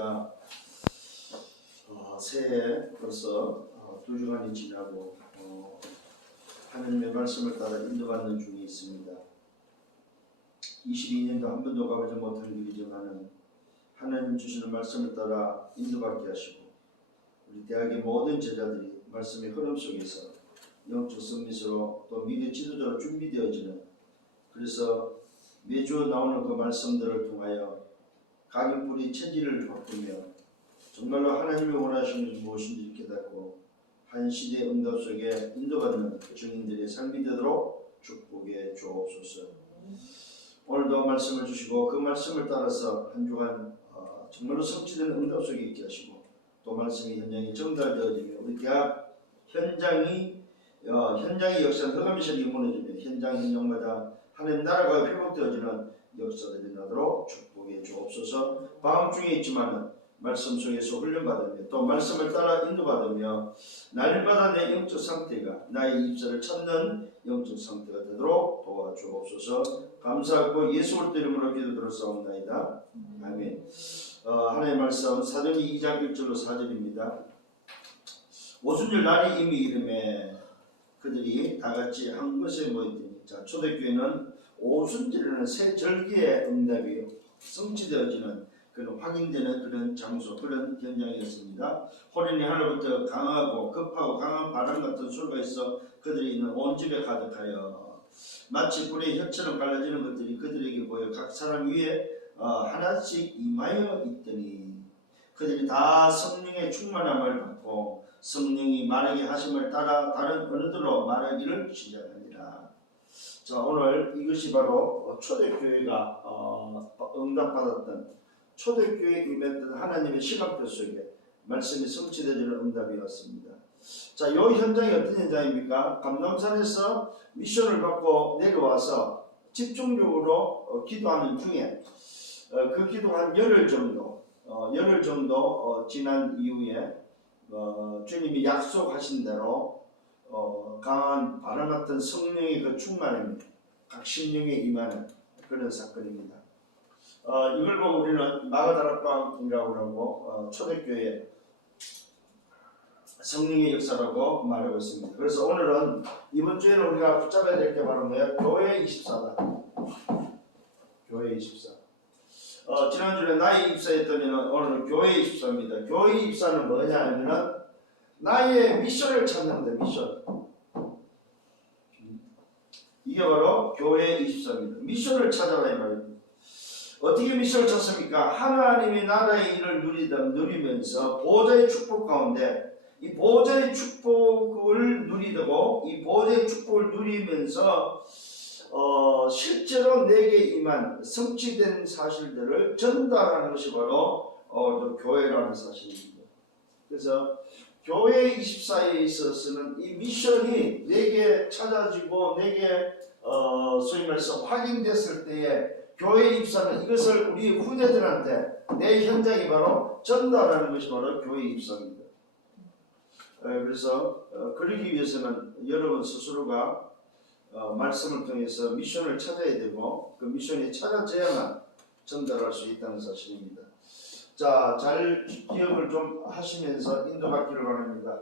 우리가 새해 벌써 2주간이 지나고 하나님의 말씀을 따라 인도받는 중에 있습니다. 22년도 한 번도 가보지 못한 길이지만은 하나님 주시는 말씀을 따라 인도받게 하시고 우리 대학의 모든 제자들이 말씀의 흐름 속에서 영적 승리로 또 미래 지도자로 준비되어지는, 그래서 매주 나오는 그 말씀들을 통하여 각인뿌리 체질을 바꾸며 정말로 하나님이 원하시는 것이 무엇인지 깨닫고 한 시대의 응답 속에 인도받는 증인들의 삶이 되도록 축복해 주옵소서. 오늘도 말씀을 주시고 그 말씀을 따라서 한 주간 정말로 성취되는 응답 속에 있게 하시고 또 말씀이 현장에 전달되어지며 우리 대학 현장의 역사는 흑암시설이 무너지며 현장마다 하나님 나라가 회복되어지는 역사들이 나도록 축복해 주옵소서. 마음 중에 있지만은 말씀 속에서 훈련받으며 또 말씀을 따라 인도받으며 날마다 내 영적 상태가 나의 입사를 찾는 영적 상태가 되도록 도와주옵소서. 감사하고 예수 그리스도 이름으로 기도드렸사옵나이다. 아멘. 하나님의 말씀 사도행전 2장 1절로 4절입니다. 오순절 날이 이미 이름에 그들이 다같이 한 곳에 모였더니, 자, 초대교회는 오순절에는 새 절기의 응답이 성취되어지는 그런 확인되는 그런 장소, 그런 현장이었습니다. 호련히 하늘부터 강하고 급하고 강한 바람 같은 소리가 있어 그들이 있는 온 집에 가득하여 마치 불의 혀처럼 갈라지는 것들이 그들에게 보여 각 사람 위에 하나씩 임하여 있더니 그들이 다 성령의 충만함을 받고 성령이 말하게 하심을 따라 다른 언어들로 말하기를 시작합니다. 자, 오늘 이것이 바로 초대교회가 응답받았던, 초대교회에 임했던 하나님의 시각들 속에 말씀이 성취되는 응답이었습니다. 자, 이 현장이 어떤 현장입니까? 감람산에서 미션을 받고 내려와서 집중적으로 기도하는 중에 그 기도가 한 열흘 정도 지난 이후에 주님이 약속하신 대로 강한 바람 같은 성령의 그 충만함이 각 심령에 임하는 그런 사건입니다. 이걸 보고 우리는 마가다락방이라고 하고 초대교회 성령의 역사라고 말하고 있습니다. 그래서 오늘은 이번 주에는 우리가 붙잡아야 될 게 바로 뭐야? 교회 24다. 교회 24. 지난주에 나의 입사했더니는 오늘은 교회 24입니다. 교회 24는 뭐냐 하면은 나의 미션을 찾는 데 미션. 이게 바로 교회 24입니다. 미션을 찾아라 이 말입니다. 어떻게 미션을 찾습니까? 하나님의 나라의 일을 누리면서 보호자의 축복 가운데 이 보호자의 축복을 누리고 이 보호자의 축복을 누리면서 실제로 내게 임한 성취된 사실들을 전달하는 것이 바로 교회라는 사실입니다. 그래서 교회 24에 있어서는 이 미션이 내게 찾아지고 내게 소위 말해서 확인됐을 때에 교회 24는 이것을 우리 후대들한테 내 현장이 바로 전달하는 것이 바로 교회 24입니다. 그래서 그러기 위해서는 여러분 스스로가 말씀을 통해서 미션을 찾아야 되고 그 미션이 찾아져야만 전달할 수 있다는 사실입니다. 자, 잘 기억을 좀 하시면서 인도받기를 바랍니다.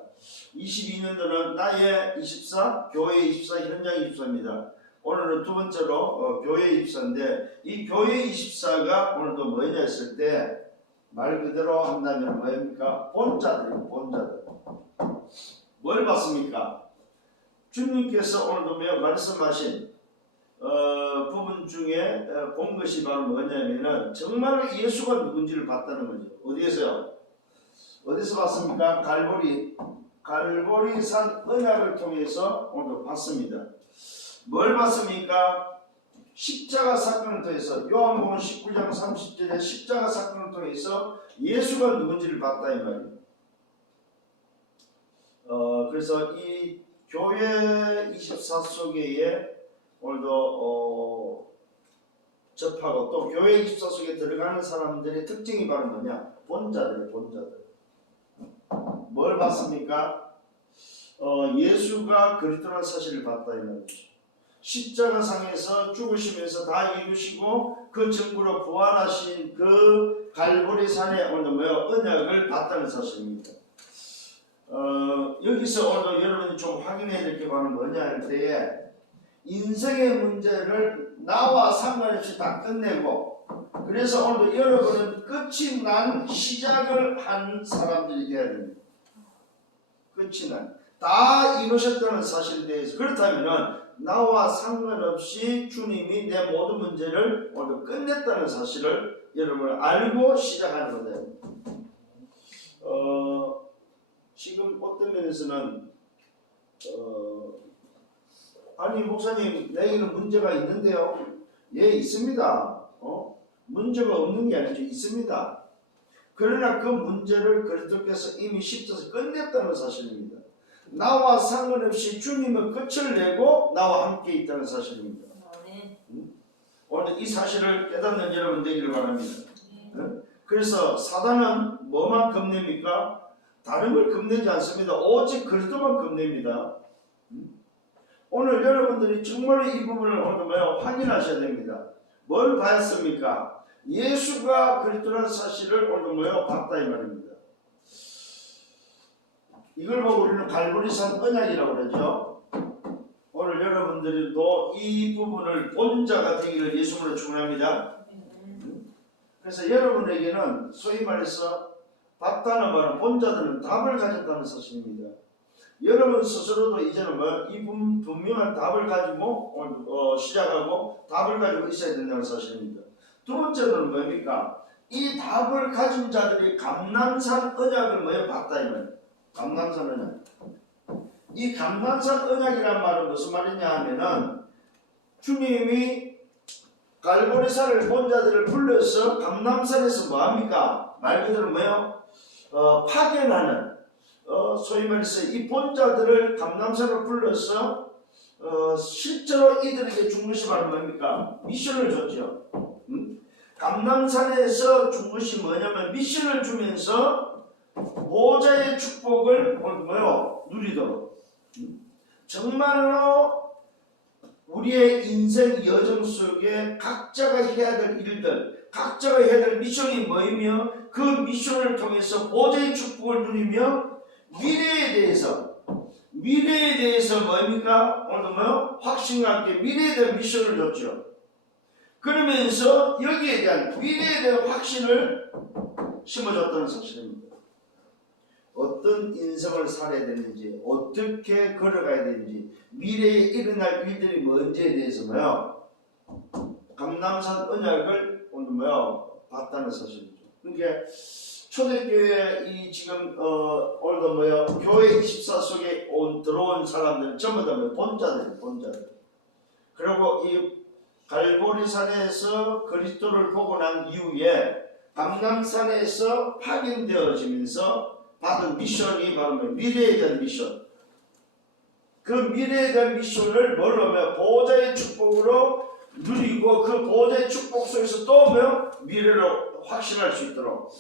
22년도는 나의 24, 교회 24, 현장 24입니다. 오늘은 두 번째로 교회 24인데 이 교회 24가 오늘도 뭐냐 했을 때 말 그대로 한다면 뭐입니까? 본자들이에요. 본자들. 뭘 봤습니까? 주님께서 오늘도 말씀하신 부분 중에 본 것이 바로 뭐냐면은 정말로 예수가 누군지를 봤다는 거죠. 어디에서요? 어디서 봤습니까? 갈보리산 언약을 통해서 오늘도 봤습니다. 뭘 봤습니까? 십자가 사건을 통해서 요한복음 19장 30절에 십자가 사건을 통해서 예수가 누군지를 봤다 이 말이에요. 그래서 이 교회 24 속에 오늘도 접하고 또 교회 24 속에 들어가는 사람들의 특징이 바로 뭐냐? 본자들. 뭘 봤습니까? 예수가 그리스도라는 사실을 봤다 이 말이죠. 십자가상에서 죽으시면서 다 이루시고 그 증거로 부활하신 그 갈보리산의 오늘 뭐요 언약을 받다는 사실입니다. 여기서 오늘 여러분이 좀 확인해야 될 게 바로 뭐냐 할 때에 인생의 문제를 나와 상관없이 다 끝내고 그래서 오늘 여러분은 끝이 난 시작을 한 사람들이 되어야 됩니다. 끝이 난 다 이루셨다는 사실에 대해서 그렇다면 나와 상관없이 주님이 내 모든 문제를 오늘 끝냈다는 사실을 여러분 알고 시작하는 거예요. 지금 어떤 면에서는 아니 목사님 내게는 문제가 있는데요. 예 있습니다. 문제가 없는 게 아니죠. 있습니다. 그러나 그 문제를 그리스도께서 이미 십자가에서 끝냈다는 사실입니다. 나와 상관없이 주님은 끝을 내고 나와 함께 있다는 사실입니다. 오늘 이 사실을 깨닫는 여러분 되기를 바랍니다. 그래서 사단은 뭐만 겁냅니까? 다른 걸 겁내지 않습니다. 오직 그리스도만 겁냅니다. 오늘 여러분들이 정말 이 부분을 오늘 확인하셔야 됩니다. 뭘 봤습니까? 예수가 그리스도라는 사실을 오늘 봤다 이 말입니다. 이걸 보고 우리는 갈보리산 언약이라고 그러죠. 오늘 여러분들도 이 부분을 본 자가 되기를 예수님으로 축원합니다. 그래서 여러분에게는 소위 말해서 봤다는 말은 본 자들은 답을 가졌다는 사실입니다. 여러분 스스로도 이제는 이 분명한 답을 가지고 시작하고 답을 가지고 있어야 된다는 사실입니다. 두 번째는 뭡니까? 이 답을 가진 자들이 감람산 언약을 봤다 이 말이에요. 감람산 언약. 이 감람산 언약이란 말은 무슨 말이냐 하면은 주님이 갈보리산을 본 자들을 불러서 감람산에서 뭐합니까? 말 그대로 파견하는 소위 말해서 이 본 자들을 감람산으로 불러서 실제로 이들에게 준 것이 바로 뭡니까? 미션을 줬죠. 감람산에서 준 것이 뭐냐면 미션을 주면서 보좌의 축복을 누리도록 정말로 우리의 인생 여정 속에 각자가 해야 될 일들 각자가 해야 될 미션이 뭐이며 그 미션을 통해서 보좌의 축복을 누리며 미래에 대해서 뭡니까? 오늘 확신과 함께 미래에 대한 미션을 줬죠. 그러면서 여기에 대한 미래에 대한 확신을 심어줬다는 사실입니다. 어떤 인생을 살아야 되는지 어떻게 걸어가야 되는지 미래에 일어날 일들이 뭔지에 대해서 감람산 언약을 오늘 봤다는 사실이죠. 그러니까 초대교회 이 지금 오늘도 교회 24 속에 들어온 사람들 전부 다 본자들. 그리고 이 갈보리산에서 그리스도를 보고 난 이후에 감람산에서 파견되어지면서 받은 미션이 바로 미래에 대한 미션. 그 미래에 대한 미션을 뭘로 보좌의 축복으로 누리고 그 보좌의 축복 속에서 또 미래로 확신할 수 있도록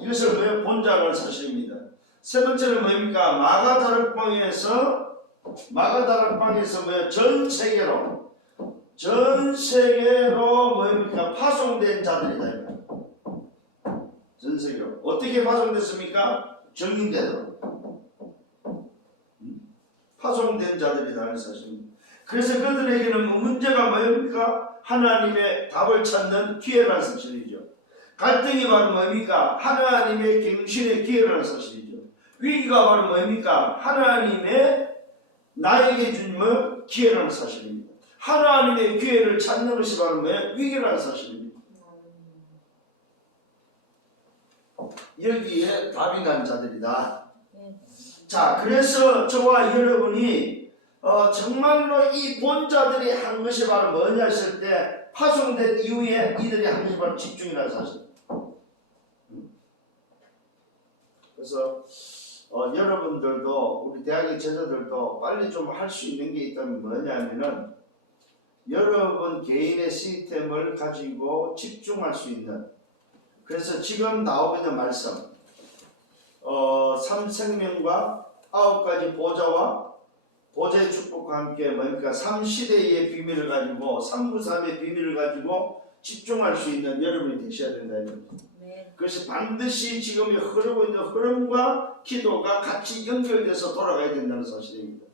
이것을 본자라는 사실입니다. 세 번째는 뭡니까? 마가다락방에서 전 세계로 파송된 자들이다. 전 세계로 어떻게 파송됐습니까? 적용되도록 파송된 자들이라는 사실입니다. 그래서 그들에게는 문제가 뭡니까? 하나님의 답을 찾는 기회라는 사실이죠. 갈등이 바로 뭡니까? 하나님의 갱신의 기회라는 사실이죠. 위기가 바로 뭡니까? 하나님의 나에게 준 기회라는 사실입니다. 하나님의 기회를 찾는 것이 바로 위기라는 사실입니다. 여기에 답이 난 자들이다. 자, 그래서 저와 여러분이 정말로 이 본자들이 한 것이 바로 뭐냐 했을 때 파송된 이후에 이들이 한 것이 바로 집중이라는 사실. 그래서 여러분들도 우리 대학의 제자들도 빨리 좀 할 수 있는 게 있다면 뭐냐면은 여러분 개인의 시스템을 가지고 집중할 수 있는 그래서 지금 나오고 있는 말씀 3생명과 9가지 보좌와 보좌의 축복과 함께 뭡니까 3시대의 비밀을 가지고 393의 비밀을 가지고 집중할 수 있는 여러분이 되셔야 된다는 거죠. 네. 그래서 반드시 지금 흐르고 있는 흐름과 기도가 같이 연결돼서 돌아가야 된다는 사실입니다.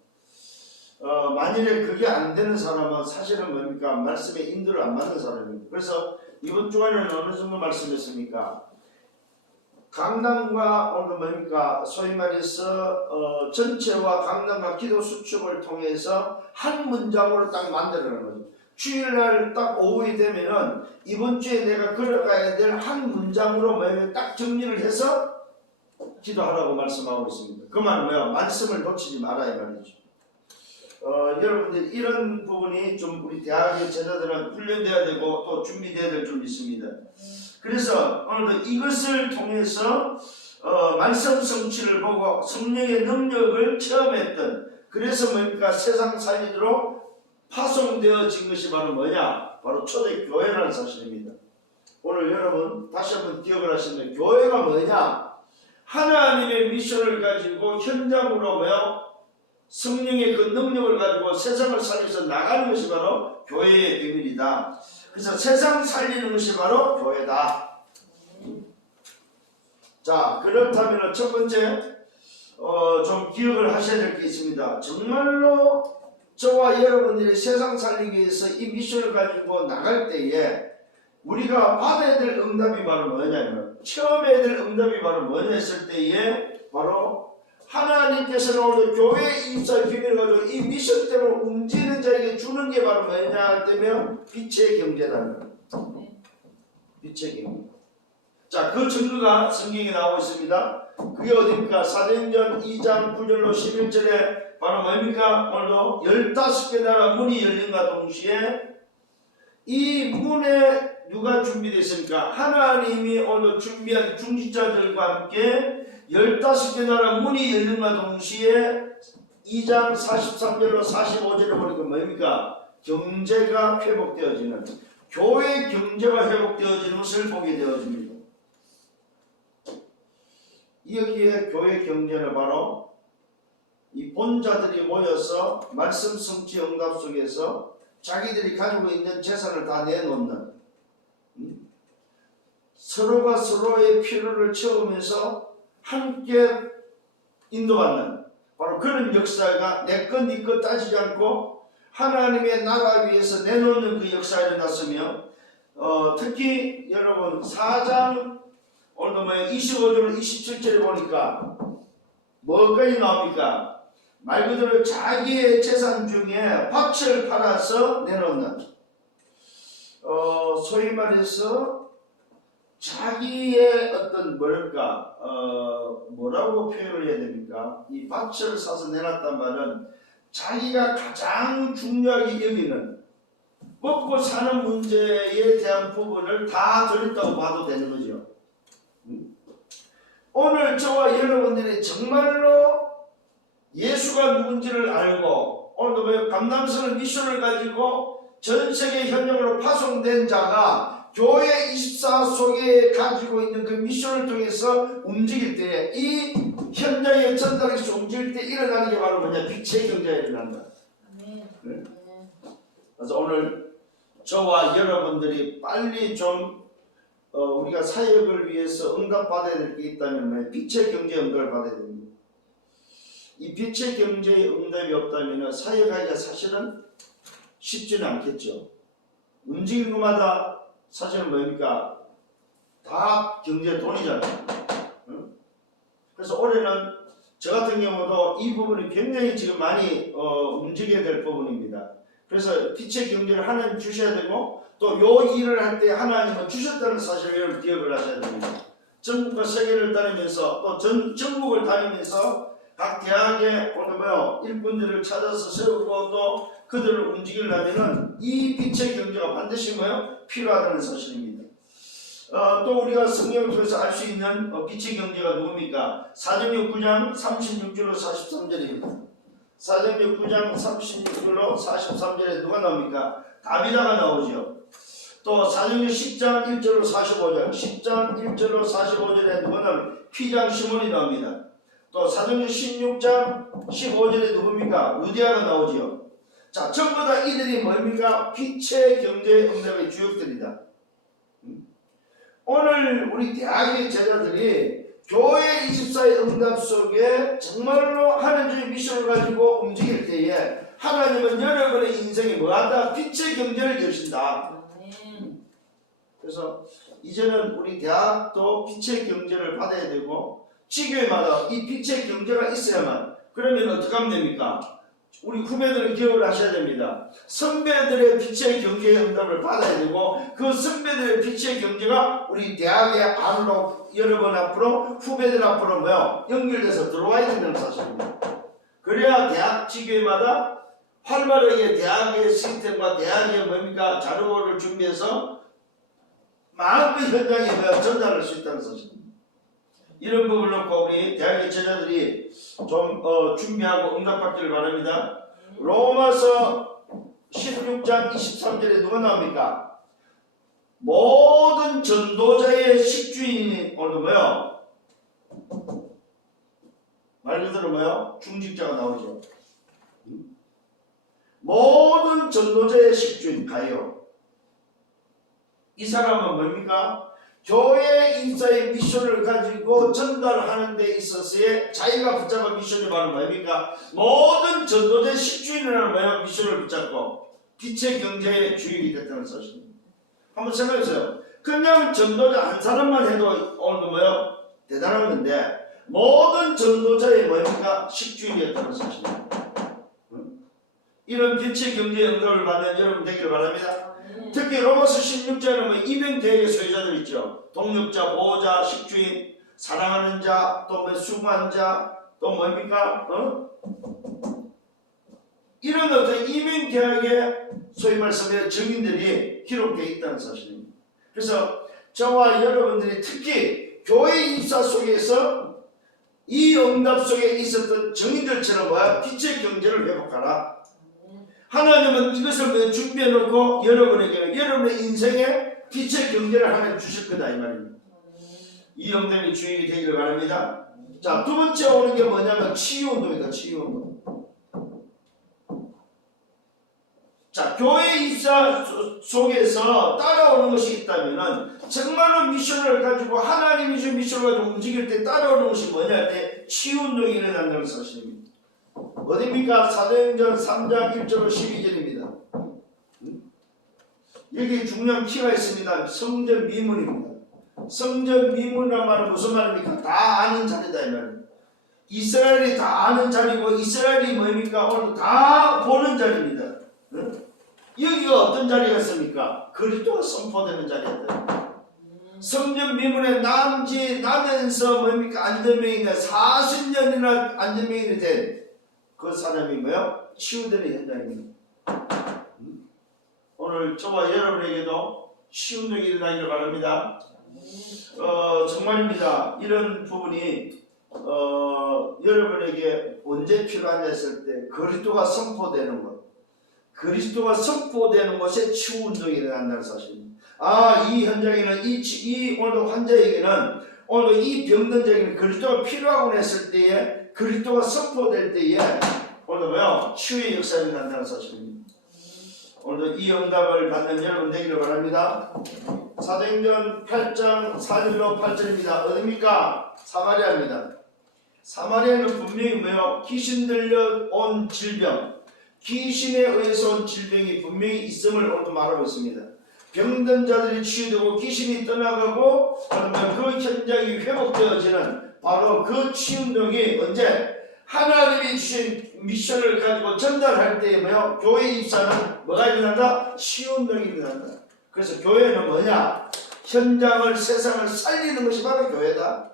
만일에 그게 안 되는 사람은 사실은 뭡니까? 말씀에 인도를 안 받는 사람입니다. 그래서 이번 주간에는 어느 정도 말씀했습니까? 강단과 오늘 뭡니까? 소위 말해서 전체와 강단과 기도 수축을 통해서 한 문장으로 딱 만들어내는 거죠. 주일날 딱 오후에 되면은 이번 주에 내가 걸어가야 될 한 문장으로 뭐냐면 딱 정리를 해서 기도하라고 말씀하고 있습니다. 그 말은 뭐야? 말씀을 놓치지 마라 이 말이죠. 여러분들 이런 부분이 좀 우리 대학의 제자들은 훈련돼야 되고 또 준비돼야 될 좀 있습니다. 그래서 오늘도 이것을 통해서 말씀 성취를 보고 성령의 능력을 체험했던, 그래서 뭡니까? 세상 살리도록 파송되어진 것이 바로 뭐냐? 바로 초대교회라는 사실입니다. 오늘 여러분 다시 한번 기억을 하시면 교회가 뭐냐? 하나님의 미션을 가지고 현장으로 뭐요? 성령의 그 능력을 가지고 세상을 살려서 나가는 것이 바로 교회의 비밀이다. 그래서 세상 살리는 것이 바로 교회다. 자, 그렇다면 첫 번째 좀 기억을 하셔야 될 게 있습니다. 정말로 저와 여러분들이 세상 살리기 위해서 이 미션을 가지고 나갈 때에 우리가 받아야 될 응답이 바로 뭐냐면, 처음에 될 응답이 바로 뭐냐 했을 때에 바로 하나님께서는 오늘 교회 입사의 비밀을 가지고 이 미션 때문에 움직이는 자에게 주는 게 바로 뭐냐 하면 빛의 경제라는 거예요. 빛의 경제. 자, 그 증거가 성경에 나오고 있습니다. 그게 어디입니까? 사도행전 2장 9절로 11절에 바로 뭡니까? 오늘도 15개 나라 문이 열린과 동시에 이 문에 누가 준비되어 있습니까? 하나님이 오늘 준비한 중직자들과 함께 15개 나라 문이 열린과 동시에 2장 43절로 45절에 보니까 뭡니까? 경제가 회복되어지는, 교회 경제가 회복되어지는 것을 보게 되어집니다. 여기에 교회 경제는 바로 이 본자들이 모여서 말씀 성취 응답 속에서 자기들이 가지고 있는 재산을 다 내놓는, 서로가 서로의 필요를 채우면서 함께 인도받는 바로 그런 역사가 내 것 네 것 따지지 않고 하나님의 나라 위해서 내놓는 그 역사가 일어났으며, 특히 여러분 4장 오늘도 25절 27절에 보니까 뭐까지 나옵니까? 말 그대로 자기의 재산 중에 밭을 팔아서 내놓는, 소위 말해서 자기의 어떤 뭐라고 표현을 해야 됩니까? 이 밭을 사서 내놨단 말은 자기가 가장 중요하게 여기는 먹고 사는 문제에 대한 부분을 다 드렸다고 봐도 되는 거죠. 오늘 저와 여러분들이 정말로 예수가 누군지를 알고 오늘도 감남스러운 미션을 가지고 전 세계 현장으로 파송된 자가 교회 24 속에 가지고 있는 그 미션을 통해서 움직일 때, 이 현장의 전달에서 움직일 때 일어나는 게 바로 뭐냐? 빛의 경제가 일어난다. 네? 그래서 오늘 저와 여러분들이 빨리 좀 우리가 사역을 위해서 응답받아야 될 게 있다면 빛의 경제의 응답을 받아야 됩니다. 이 빛의 경제의 응답이 없다면 사역하기가 사실은 쉽지는 않겠죠. 움직이는 것마다 사실은 뭡니까? 다 경제 돈이잖아요. 응? 그래서 올해는 저 같은 경우도 이 부분이 굉장히 지금 많이 움직여야 될 부분입니다. 그래서 빛의 경제를 하나님 주셔야 되고, 또 요 일을 할 때 하나님은 주셨다는 사실을 여러분 기억을 하셔야 됩니다. 전국과 세계를 다니면서 또 전국을 다니면서 각 대학의 일꾼들을 찾아서 세우고 또 그들을 움직이려면은 이 빛의 경제가 반드시 필요하다는 사실입니다. 또 우리가 성경을 통해서 알 수 있는 빛의 경제가 누굽니까? 사도행전 9장 36절로 43절입니다. 사도행전 9장 36절로 43절에 누가 나옵니까? 다비다가 나오죠. 또 사도행전 10장 1절로 45절, 10장 1절로 45절에 누가 나옵니까? 피장 시몬이 나옵니다. 또 사도행전 16장 15절에 누굽니까? 루디아가 나오지요. 자, 전부 다 이들이 뭡니까? 빛의 경제 응답의 주역들이다. 오늘 우리 대학의 제자들이 교회 24의 응답 속에 정말로 하나님의 미션을 가지고 움직일 때에 하나님은 여러분의 인생에 뭐한다? 빛의 경제를 여신다. 그래서 이제는 우리 대학도 빛의 경제를 받아야 되고 지교회마다 이 빛의 경제가 있어야만, 그러면 어떻게 하면 됩니까? 우리 후배들은 기억을 하셔야 됩니다. 선배들의 빛의 경제의 응답을 받아야 되고 그 선배들의 빛의 경제가 우리 대학의 안으로 여러분 앞으로 후배들 앞으로 연결돼서 들어와야 된다는 사실입니다. 그래야 대학 지교회마다 활발하게 대학의 시스템과 대학의 자료를 준비해서 마음껏 현장에 전달할 수 있다는 사실입니다. 이런 부분을 놓고 우리 대학의 제자들이 좀 준비하고 응답받기를 바랍니다. 로마서 16장 23절에 누가 나옵니까? 모든 전도자의 식주인이 오늘 말 그대로 중직자가 나오죠. 모든 전도자의 식주인 가요. 이 사람은 뭡니까? 교회 인사의 미션을 가지고 전달하는 데 있어서의 자기가 붙잡은 미션이 바로 뭡니까? 모든 전도자의 식주인이라는 미션을 붙잡고 빛의 경제의 주인이 됐다는 사실입니다. 한번 생각해보세요. 그냥 전도자 한 사람만 해도 오늘 대단한 건데 모든 전도자의 식주인이었다는 사실입니다. 이런 빛의 경제의 응답을 받는 여러분 되기를 바랍니다. 특히 로마서 16장에는 이명계획의 소유자들 있죠. 동력자, 보호자, 식주인, 사랑하는 자, 또 수고한 자, 또 이런 어떤 이명계획의 소위 말씀에 증인들이 기록되어 있다는 사실입니다. 그래서 저와 여러분들이 특히 교회 입사 속에서 이 응답 속에 있었던 증인들처럼 빛의 경제를 회복하라. 하나님은 이것을 준비해 놓고 여러분에게 여러분의 인생에 빛의 경제를 하나님 주실 거다 이 말입니다. 이 응답의 주인이 되기를 바랍니다. 자, 두 번째 오는 게 뭐냐면 치유운동이다. 치유운동. 자, 교회 입사 속에서 따라오는 것이 있다면은 정말로 미션을 가지고 하나님이 준 미션을 가지고 움직일 때 따라오는 것이 뭐냐 할 때 치유운동이 일어난다는 사실입니다. 어디입니까? 사도행전 3장 1절 12절입니다. 여기 중요한 키가 있습니다. 성전 미문입니다. 성전 미문이란 말은 무슨 말입니까? 다 아는 자리다 이 말입니다. 이스라엘이 다 아는 자리고 이스라엘이 뭡니까? 오늘 다 보는 자리입니다. 여기가 어떤 자리였습니까? 그리스도가 선포되는 자리였다. 성전 미문에 나면서 안전명인이 40년이나 안전명인이 된 그 사람이 치유되는 현장입니다. 오늘 저와 여러분에게도 치유운동이 일어나기를 바랍니다. 정말입니다. 이런 부분이 여러분에게 언제 필요하냐 했을 때 그리스도가 선포되는 것, 그리스도가 선포되는 곳에 치유운동이 일어난다는 사실입니다. 이 현장에는 오늘 환자에게는 오늘 이 병든 자에게는 그리스도가 필요하고 했을 때에 그리스도가 선포될 때에 오늘 치유의 역사가 일어난다는 사실입니다. 오늘도 이 응답을 받는 여러분 되기를 바랍니다. 사도행전 8장 4절로 8절입니다. 어디입니까? 사마리아입니다. 사마리아는 분명히 귀신 들려온 질병, 귀신에 의해서 온 질병이 분명히 있음을 오늘 말하고 있습니다. 병든 자들이 치유되고 귀신이 떠나가고 그러면 그 현장이 회복되어지는 바로 그 치유운동이 언제? 하나님이 주신 미션을 가지고 전달할 때에 교회 입사는 뭐가 일어난다? 치유운동이 일어난다. 그래서 교회는 뭐냐? 현장을 세상을 살리는 것이 바로 교회다.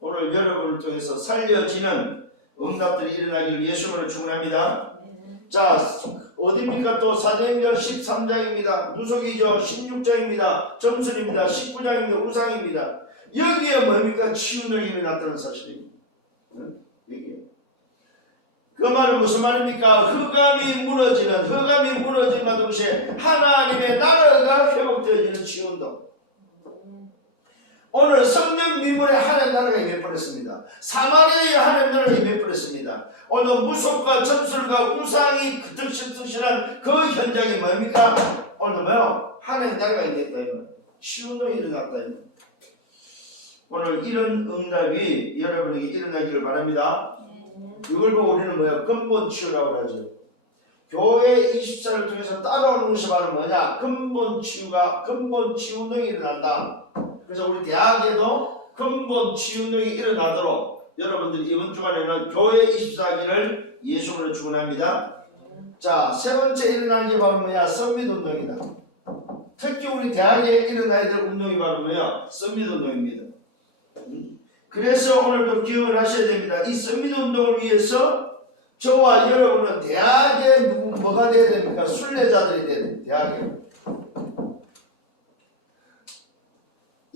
오늘 여러분을 통해서 살려지는 응답들이 일어나기를 예수님으로 축원합니다. 자, 어디입니까? 또 사도행전 13장입니다. 무속이죠. 16장입니다. 점술입니다. 19장입니다. 우상입니다. 여기에 뭡니까? 치유운동이 일어났다는 사실입니다. 여기에. 그 말은 무슨 말입니까? 흑암이 무너지는 동시에 하나님의 나라가 회복되어지는 치유운동. 오늘 성전 미문에 하나님 나라가 임해버렸습니다. 사마리아에 하나님 나라가 임해버렸습니다. 오늘 무속과 점술과 우상이 그득실득실한 그 현장이 뭡니까? 오늘 하나님 나라가 임했다. 치유운동이 일어났다. 오늘 이런 응답이 여러분에게 일어나기를 바랍니다. 이걸 보고 우리는 뭐야? 근본 치유라고 하죠. 교회 24를 통해서 따라오는 것이 바로 뭐냐? 근본 치유가, 근본 치유 운동이 일어난다. 그래서 우리 대학에도 근본 치유 운동이 일어나도록 여러분들이 이번 주간에는 교회 24기를 예수로 축원합니다. 자, 세 번째 일어나는 게 바로 뭐야? 썸밋 운동이다. 특히 우리 대학에 일어나야 될 운동이 바로 뭐야? 썸밋 운동입니다. 그래서 오늘도 기억을 하셔야 됩니다. 이 썸밋 운동을 위해서 저와 여러분은 대학에 뭐가 돼야 됩니까? 순례자들이 돼야 됩니다. 대학에.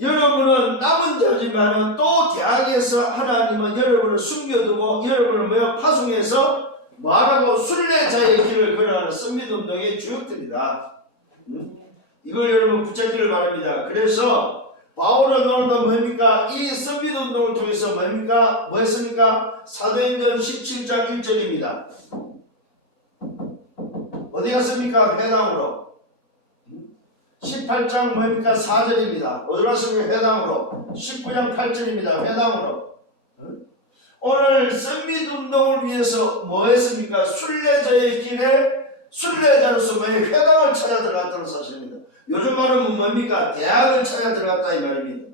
여러분은 남은 자지만 또 대학에서 하나님은 여러분을 숨겨두고 여러분을 뭐야? 파송해서 뭐하라고 순례자의 길을 걸어가는 썸밋 운동의 주역들이다. 이걸 여러분 붙잡기를 바랍니다. 그래서 바울은 오늘도 뭡니까? 이 썸밋 운동을 통해서 뭡니까? 뭐 했습니까? 사도행전 17장 1절입니다. 어디 갔습니까? 회당으로. 18장 뭡니까? 4절입니다. 어디 갔습니까? 회당으로. 19장 8절입니다. 회당으로. 오늘 썸밋 운동을 위해서 뭐 했습니까? 순례자의 길에 순례자로서 회당을 찾아 들어갔다는 사실입니다. 요즘 말은 뭡니까? 대학을 찾아 들어갔다 이 말입니다.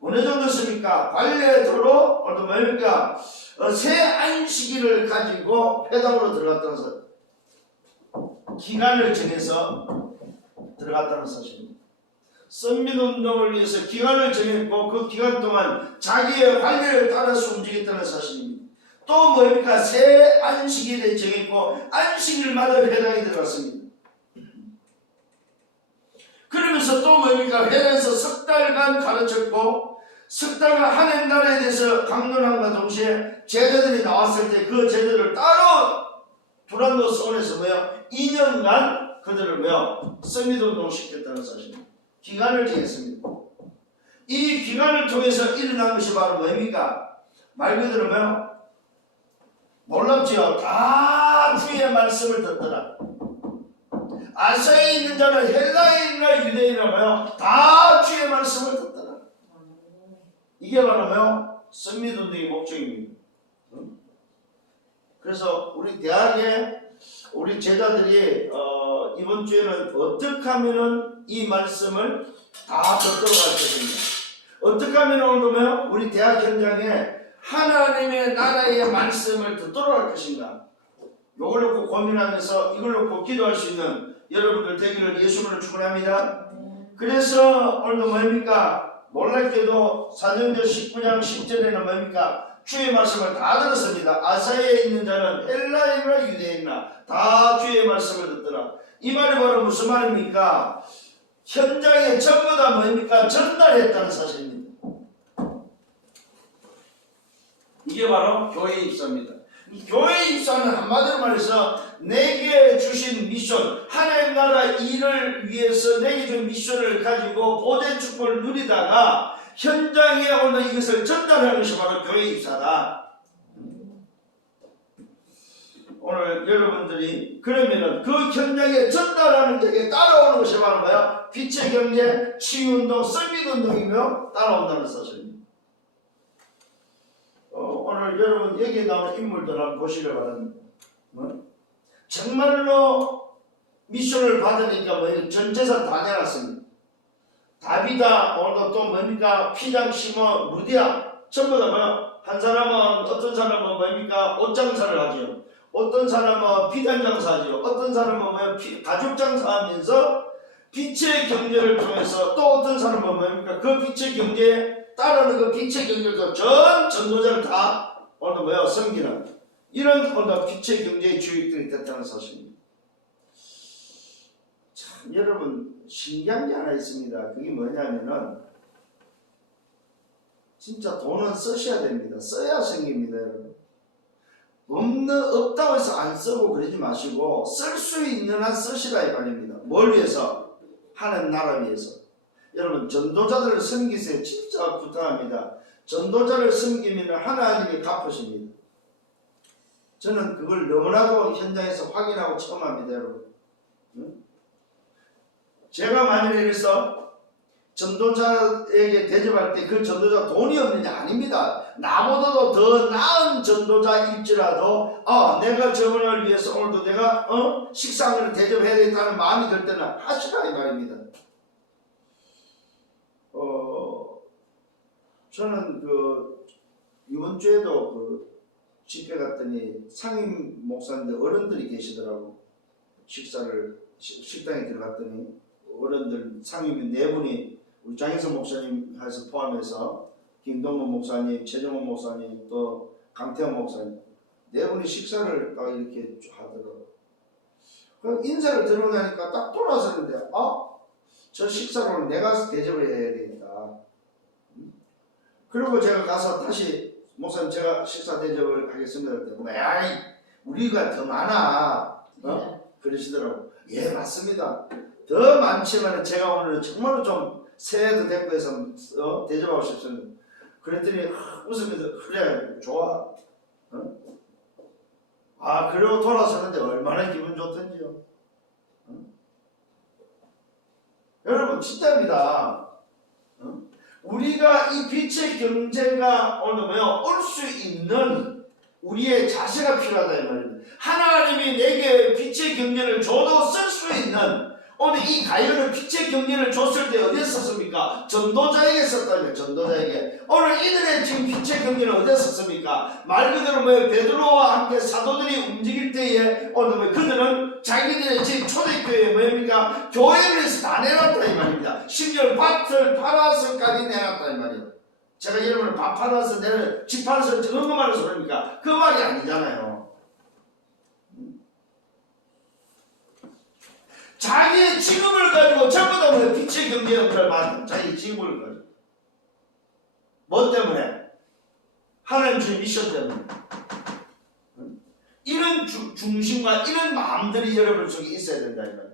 어느 정도였습니까? 관례도로 오늘 뭡니까? 새 안식일을 가지고 회당으로 들어갔다는 사실. 기간을 정해서 들어갔다는 사실입니다. 썸밋 운동을 위해서 기간을 정했고 그 기간 동안 자기의 관례를 따라서 움직였다는 사실입니다. 또 뭡니까? 새 안식일에 정했고 안식일마다 회당에 들어갔습니다. 그러면서 또 뭡니까? 회당에서 석 달간 가르쳤고 석 달간 하나님 나라에 대해서 강론함과 동시에 제자들이 나왔을 때 그 제자들을 따로 두란노 소원에서 뭐야? 2년간 그들을 뭐야? 썸밋 운동 시켰다는 사실입니다. 기간을 정했습니다. 이 기간을 통해서 일어난 것이 바로 뭡니까? 말 그대로 뭐야? 놀랍지요? 다 주의 말씀을 듣더라. 아시아에 있는 자는 헬라인이나 유대인이나 뭐요? 다 주의 말씀을 듣더라. 이게 바로 뭐요? 썸밋 운동의 목적입니다. 그래서 우리 대학에 우리 제자들이 이번 주에는 어떻게 하면은 이 말씀을 다 듣도록 할 것인가? 어떻게 하면 오늘 보면 우리 대학 현장에 하나님의 나라의 말씀을 듣도록 할 것인가? 이걸 놓고 고민하면서 이걸 놓고 기도할 수 있는 여러분들 되기를 예수님으로 축원합니다. 그래서 오늘도 뭡니까? 놀랍게도 사도행전 19장 10절에는 뭡니까? 주의 말씀을 다 들었습니다. 아사야에 있는 자는 헬라인이나 유대인이나 다 주의 말씀을 듣더라. 이 말이 바로 무슨 말입니까? 현장에 전부 다 뭡니까? 전달했다는 사실입니다. 이게 바로 교회 입사입니다. 교회 입사는 한마디로 말해서 내게 주신 미션, 하나님 나라 일을 위해서 내게 준 미션을 가지고 보좌의 축복을 누리다가 현장에 오는 이것을 전달하는 것이 바로 교회 입사다. 오늘 여러분들이 그러면은 그 현장에 전달하는 데에 따라오는 것이 바로 뭐야? 빛의 경제, 치유운동, 썸밋운동이며 따라온다는 사실입니다. 오늘 여러분 여기에 나오는 인물들 한번 보시길 바랍니다. 정말로 미션을 받으니까 전 재산 다 내놨습니다. 다비다, 오늘도 또 뭡니까? 피장 심어, 루디아, 전부 다 뭐야? 한 사람은, 어떤 사람은 뭡니까? 옷장사를 하죠. 어떤 사람은 비단 장사하죠. 어떤 사람은 뭐야? 가죽 장사하면서 빛의 경제를 통해서 또 어떤 사람은 뭡니까? 그 빛의 경제에 따르는 그 빛의 경제도 전 전도자를 다 오늘 뭐야? 섬기는 이런 오늘 빛의 경제의 주역들이 됐다는 사실입니다. 참 여러분 신기한 게 하나 있습니다. 그게 뭐냐면은 진짜 돈은 쓰셔야 됩니다. 써야 생깁니다, 여러분. 없다고 해서 안 쓰고 그러지 마시고 쓸 수 있는 한 쓰시라 이 말입니다. 뭘 위해서? 하나님 나라 위해서. 여러분 전도자들을 섬기세요. 진짜 부탁합니다. 전도자를 섬기면 하나님이 갚으십니다. 저는 그걸 너무나도 현장에서 확인하고 체험합니다, 여러분. 제가 만일에 이래서 전도자에게 대접할 때 그 전도자 돈이 없느냐? 아닙니다. 나보다도 더 나은 전도자일지라도 내가 저분을 위해서 오늘도 내가 식상을 대접해야 되겠다는 마음이 들 때는 하시라 이 말입니다. 저는 이번 주에도 집회 갔더니 상임 목사님들 어른들이 계시더라고. 식당에 들어갔더니 어른들 상임이 4분이 우리 장희성 목사님 해서 포함해서 김동문 목사님, 최정원 목사님, 또 강태원 목사님 4분이 식사를 딱 이렇게 하더라고. 그 인사를 들어오고 나니까 딱 돌아서는데 저 식사로는 내가 대접을 해야 되겠다. 그리고 제가 가서 다시 목사님 제가 식사 대접을 하겠습니다. 그랬더니 아이 우리가 더 많아. 그러시더라고. 예 맞습니다. 더 많지만 제가 오늘 정말로 좀 새해도 됐고 해서 대접하고 싶습니다. 그랬더니 웃으면서 그래 좋아. 그리고 돌아서는데 얼마나 기분 좋던지요. 여러분 진짜입니다. 우리가 이 빛의 경제가 오늘 올 수 있는 우리의 자세가 필요하다 이 말입니다. 하나님이 내게 빛의 경제를 줘도 쓸 수 있는 오늘 이 가요는 빛의 경제를 줬을 때 어디에 썼습니까? 전도자에게 썼다며. 전도자에게. 오늘 이들의 지금 빛의 경제는 어디에 썼습니까? 말 그대로 베드로와 함께 사도들이 움직일 때에 오늘 그들은 자기들의 지금 초대교회에 뭡니까? 교회를 해서 다 내놨다 이 말입니다. 심지어 밭을 팔아서까지 내놨다 이 말이에요. 제가 여러분을 밥 팔아서 집 팔아서 헌금하는 소리입니까? 그 말이 아니잖아요. 자기의 직업을 가지고 전부 다 빛의 경제 역할을 받는 자기 직업을 가지고 뭐 때문에? 하나님 주의 미션 때문에. 이런 중심과 이런 마음들이 여러분 속에 있어야 된다 이 말이에요.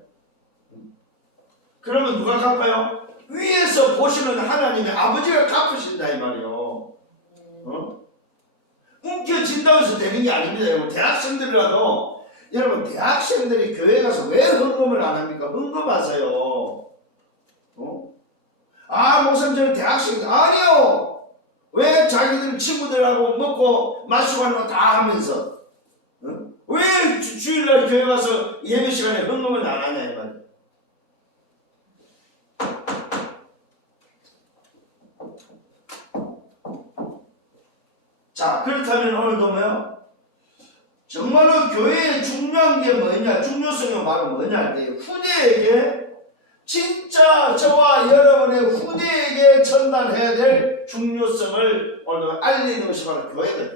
그러면 누가 갚아요? 위에서 보시는 하나님의 아버지가 갚으신다 이 말이에요. 움켜진다고 해서 되는 게 아닙니다. 여러분 대학생들이라도 여러분 대학생들이 교회 가서 왜 헌금을 안 합니까? 헌금하세요. 목사님 저는 대학생 아니요. 왜 자기들 친구들하고 먹고 마시고 하는 거 다 하면서 왜 주일날 교회 가서 예배 시간에 헌금을 안 하냐 이 말이에요. 자 그렇다면 오늘도 정말로 교회의 중요한 게 뭐냐? 중요성이 바로 뭐냐 할 때 후대에게 진짜 저와 여러분의 후대에게 전달해야 될 중요성을 오늘 알리는 것이 바로 교회다.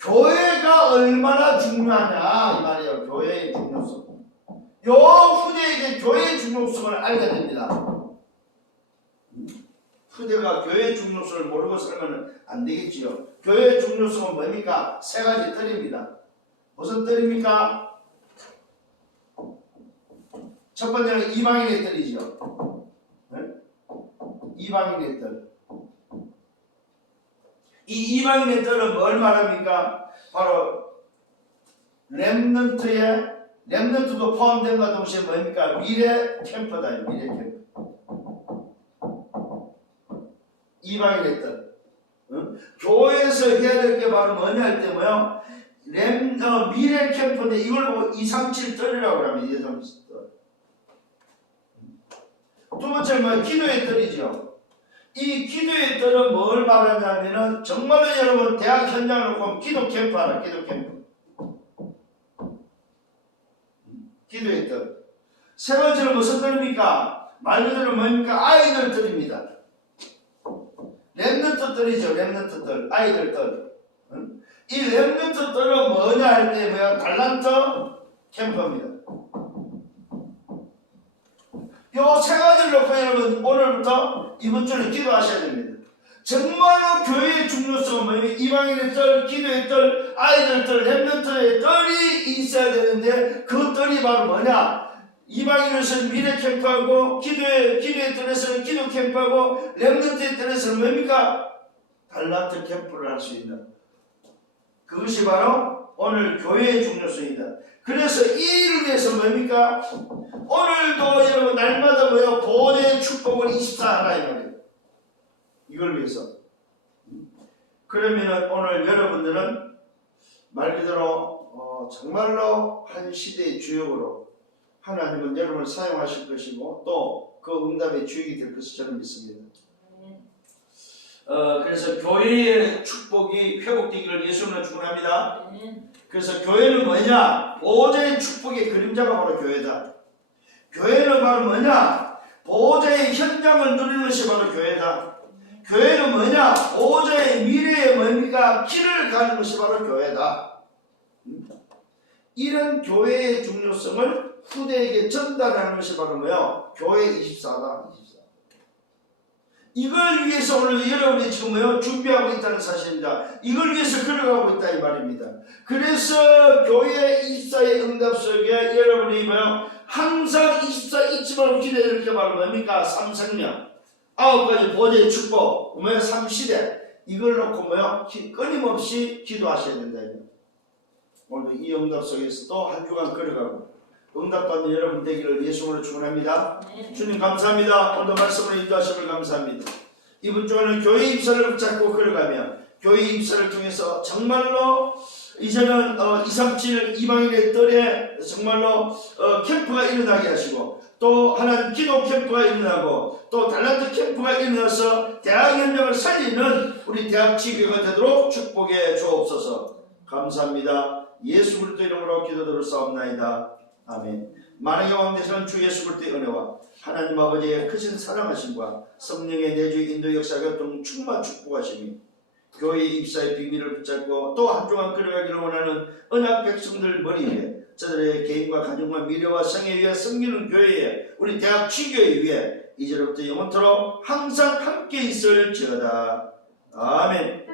교회가 얼마나 중요하냐 이 말이에요. 교회의 중요성. 요 후대에게 교회의 중요성을 알게 됩니다. 후대가 교회의 중요성을 모르고 살면 안 되겠지요. 교회의 중요성은 뭡니까? 3가지 뜰입니다. 무슨 뜰입니까? 첫 번째는 이방인의 뜰이죠. 이방인의 뜰. 이 이방인의 뜰은 뭘 말합니까? 바로 렘넌트도 포함된과 동시에 뭡니까? 미래 캠프다. 미래 캠프. 이방인의 뜰. 교회에서 해야 될 게 바로 뭐냐 할 때 미래 캠프인데 이걸 보고 237 뜰이라고 합니다. 237 뜰. 두 번째는 기도의 뜰이죠. 이 기도의 뜰은 뭘 말하냐면은 정말로 여러분 대학 현장을 놓고 기도 캠프 하라. 기도 캠프. 기도의 뜰. 세 번째는 무슨 뜰입니까? 말 그대로 뭡니까? 아이들 뜰입니다. 렘넌트 뜰이죠. 렘넌트 뜰. 아이들 뜰. 이 렘넌트 뜰은 뭐냐 할 때 달란트 캠프입니다. 요 3가지를 놓고 여러분 오늘부터 이번 주는 기도하셔야 됩니다. 정말로 교회의 중요성은 뭐냐면 이방인의 뜰, 기도의 뜰, 아이들 뜰, 렘넌트의 뜰이 있어야 되는데 그 뜰이 바로 뭐냐? 이방인에서는 미래 캠프하고 기도의 뜰에서는 기도 캠프하고 렘넌트의 뜰에서는 뭡니까? 달란트 캠프를 할 수 있는 그것이 바로 오늘 교회의 중요성이다. 그래서 이 일을 위해서 뭡니까? 오늘도 여러분 날마다 뭐요? 보좌의 축복을 24 하라 이 말이에요. 이걸 위해서. 그러면은 오늘 여러분들은 말 그대로 정말로 한 시대의 주역으로 하나님은 여러분을 사용하실 것이고 또 그 응답의 주역이 될 것을 저는 믿습니다. 그래서 교회의 축복이 회복되기를 예수님은 축원합니다. 그래서 교회는 뭐냐? 보좌의 축복의 그림자가 바로 교회다. 교회는 바로 뭐냐? 보좌의 현장을 누리는 것이 바로 교회다. 교회는 뭐냐? 보좌의 미래의 뭡니까? 길을 가는 것이 바로 교회다. 이런 교회의 중요성을 후대에게 전달하는 것이 바로 뭐요? 교회 24다. 24. 이걸 위해서 오늘 여러분이 지금 뭐요? 준비하고 있다는 사실입니다. 이걸 위해서 걸어가고 있다 이 말입니다. 그래서 교회 24의 응답 속에 여러분이 뭐요? 항상 24 잊지 말고 기도해야 될 게 바로 뭡니까? 삼성령 9가지 보좌의 축복, 뭐요? 3시대 이걸 놓고 뭐요? 끊임없이 기도하셔야 된다. 오늘 이 응답 속에서 또 한 주간 걸어가고 응답받는 여러분 되기를 예수님으로 축원합니다. 주님 감사합니다. 오늘 말씀을 인도하심을 감사합니다. 이번 주에는 교회 입사를 붙잡고 걸어가며 교회 입사를 통해서 정말로 이제는 237 이방인의 뜰에 정말로 캠프가 일어나게 하시고 또 하나님 기도 캠프가 일어나고 또 달란트 캠프가 일어나서 대학 현장을 살리는 우리 대학 지교가 되도록 축복해 주옵소서. 감사합니다. 예수 그리스도 이름으로 기도드렸사옵나이다. 아멘. 만왕의 왕 되시는 주 예수 그리스도의 은혜와 하나님 아버지의 크신 사랑하심과 성령의 내주 인도 역사 교통 충만 축복하심이 교회 입사의 비밀을 붙잡고 또 한 주간 걸어가기를 원하는 언약 백성들 머리 위에 저들의 개인과 가정과 미래와 성에 위해 섬기는 교회에 우리 대학 지교회 위에 이제로부터 영원토록 항상 함께 있을지어다. 아멘.